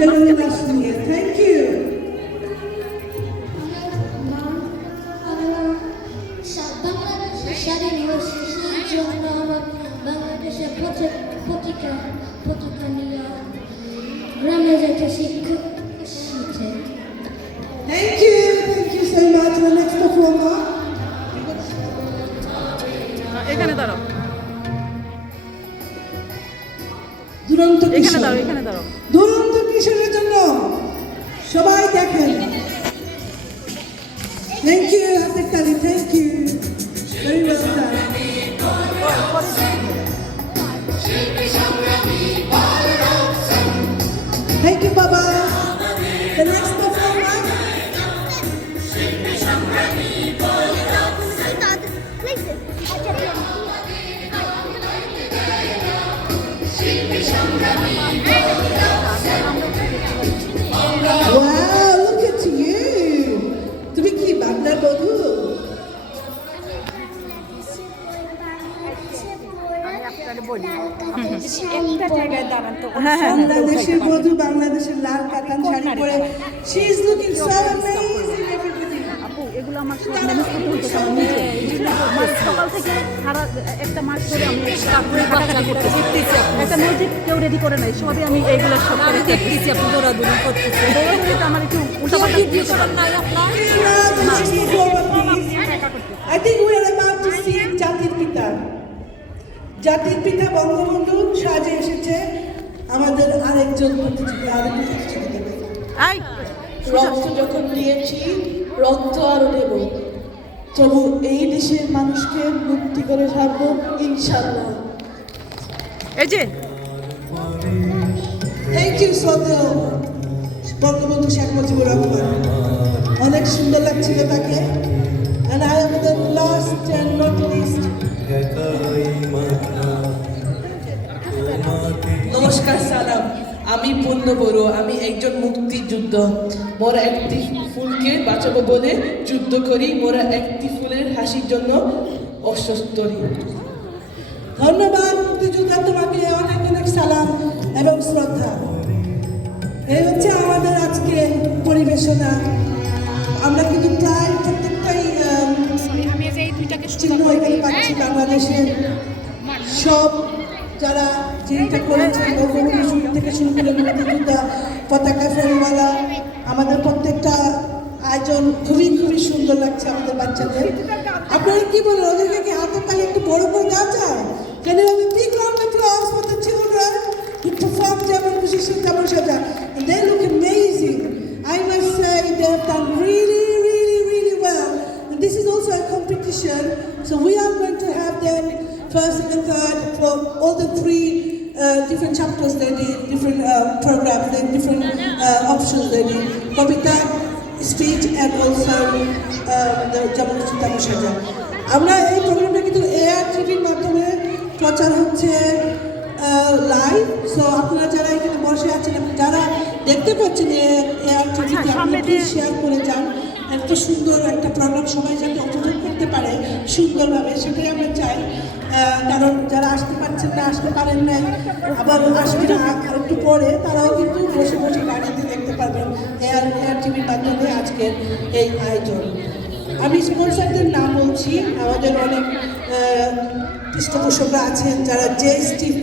General Ashmiya. Thank you. Thank you so much. The next performer. এখানে দাঁড়াও, দুরন্ত এখানে কিশোর। দাঁড়াও, এখানে দাঁড়াও। দুরন্ত কিশোরের জন্য সবাই দেখেন। Thank you, হাতের তালি। Thank you. Very well done. Thank you, Baba. The next performer. Wow, look at you. তুমি কি বাংলার বধূ? বাংলাদেশের বধূ, বাংলাদেশের লাল কাতান শাড়ি পরে। She is looking so amazing, everybody. এগুলো আমার ম্যানেজ করতে হচ্ছে আমার নিজে। সকাল থেকে সারা একটা মাস ধরে আমি একটা মসজিদ কেউ রেডি করে নাই, সবই আমি এইগুলো সব করে দেখতেছি। আপনি দৌড়াদৌড়ি করতেছি, দৌড়াদৌড়িতে আমার একটু উল্টাপাল্টা। I think we are about to see জাতির পিতা। জাতির পিতা বঙ্গবন্ধু সাজে এসেছে আমাদের আরেকজন প্রতিযোগী। রক্ত যখন দিয়েছি, রক্ত আরো দেব, তবু এই দেশের মানুষকে মুক্তি করে থাকবো ইনশাল্লাহ। এই যে থ্যাংক ইউ শ্রদ্ধেয় বঙ্গবন্ধু শেখ মুজিবুর রহমান। অনেক সুন্দর লাগছিল তাকে। And I am the last and not least. নমস্কার, সালাম। আমি পূর্ণ বড়ো, আমি একজন মুক্তিযুদ্ধ। মোরা একটি ফুলকে বাঁচাবো বলে যুদ্ধ করি, মোরা একটি ফুলের হাসির জন্য অস্বস্তরি। ধন্যবাদ মুক্তিযোদ্ধা, তোমাকে অনেক অনেক সালাম এবং শ্রদ্ধা। এই হচ্ছে আমাদের আজকে পরিবেশনা। আমরা কিন্তু প্রায় প্রত্যেকটাই চিহ্ন এখানে পাচ্ছি বাংলাদেশের সব যারা যেটা করেছে, বঙ্গবন্ধু শুরু থেকে শুরু করে মুক্তিযোদ্ধা, পতাকা ফেরিওয়ালা, আমাদের প্রত্যেকটা আয়োজন খুবই খুবই সুন্দর লাগছে আমাদের বাচ্চাদের। আপনারা কি বলেন, ওদেরকে কি হাতের তালি একটু বড় করে দেওয়া যায়? Can you have a big round of applause for the children who performed যেমন খুশি তেমন সাজা? And they look amazing. I must say they have done really, really, really well. And this is also a competition, so we are going to have them first and third for all the three different chapters they did, different programs, then different options they did. Kavita, speech, and also the Jamaican Tamashaja. আমরা এই প্রোগ্রামটা কিন্তু AR টিভির মাধ্যমে প্রচার হচ্ছে live. So আপনারা যারা এখানে বসে আছেন, যারা দেখতে পাচ্ছেন এআর টিভিতে, আপনারা প্লিজ শেয়ার করে যান। এত সুন্দর একটা প্রোগ্রাম সবাই যাতে উপভোগ করতে পারে সুন্দরভাবে, সেটাই আমরা চাই। কারণ যারা আসতে পারছেন না, আসতে পারেন না, আবার আসবে না আর একটু পরে, তারাও কিন্তু বসে বসে বাড়িতে দেখতে পারবেন এআর টিভির মাধ্যমে আজকের এই আয়োজন। আমি স্পন্সরদের নাম বলছি। আমাদের অনেক পৃষ্ঠপোষকরা আছেন যারা জে স্টিভ